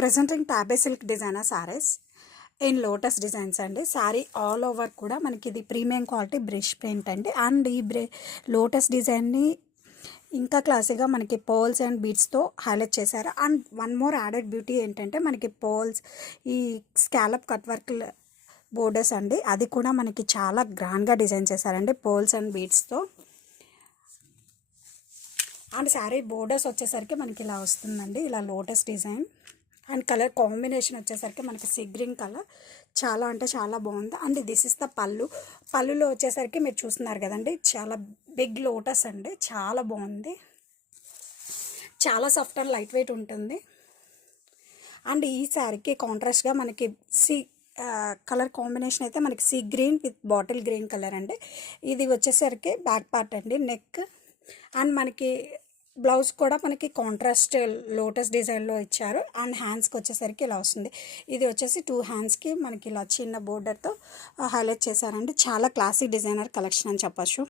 Presenting తాబే silk designer saris in lotus designs అండి. Sari all over కూడా మనకి ఇది ప్రీమియం క్వాలిటీ బ్రష్ పెయింట్ అండి. అండ్ ఈ లోటస్ డిజైన్ని ఇంకా క్లాసీగా మనకి పర్ల్స్ అండ్ బీడ్స్తో హైలైట్ చేశారు. And one more added beauty ఏంటంటే మనకి పర్ల్స్, ఈ స్కాలప్ కట్ వర్క్ బోర్డర్స్ అండి, అది కూడా మనకి చాలా గ్రాండ్గా డిజైన్ చేశారండి పర్ల్స్ అండ్ బీడ్స్తో. అండ్ శారీ బోర్డర్స్ వచ్చేసరికి మనకి ఇలా వస్తుందండి, ఇలా lotus design. And colour combination వచ్చేసరికి మనకి సీ గ్రీన్ కలర్ చాలా అంటే చాలా బాగుంది. అండ్ దిస్ ఇస్ ద పళ్ళులో వచ్చేసరికి మీరు చూస్తున్నారు కదండి, చాలా బిగ్ లోటస్ అండి, చాలా బాగుంది, చాలా సాఫ్ట్ అండ్ లైట్ వెయిట్ ఉంటుంది. అండ్ ఈ శారీకి కాంట్రాస్ట్గా మనకి కలర్ కాంబినేషన్ అయితే మనకి sea green with bottle green colour అండి. ఇది వచ్చేసరికి బ్యాక్ పార్ట్ అండి, నెక్. అండ్ మనకి బ్లౌజ్ కూడా మనకి కాంట్రాస్ట్ లోటస్ డిజైన్లో ఇచ్చారు. అండ్ హ్యాండ్స్కి వచ్చేసరికి ఇలా వస్తుంది. ఇది వచ్చేసి 2 హ్యాండ్స్కి మనకి ఇలా చిన్న బోర్డర్తో హైలైట్ చేశారండి. చాలా క్లాసిక్ డిజైనర్ కలెక్షన్ అని చెప్పచ్చు.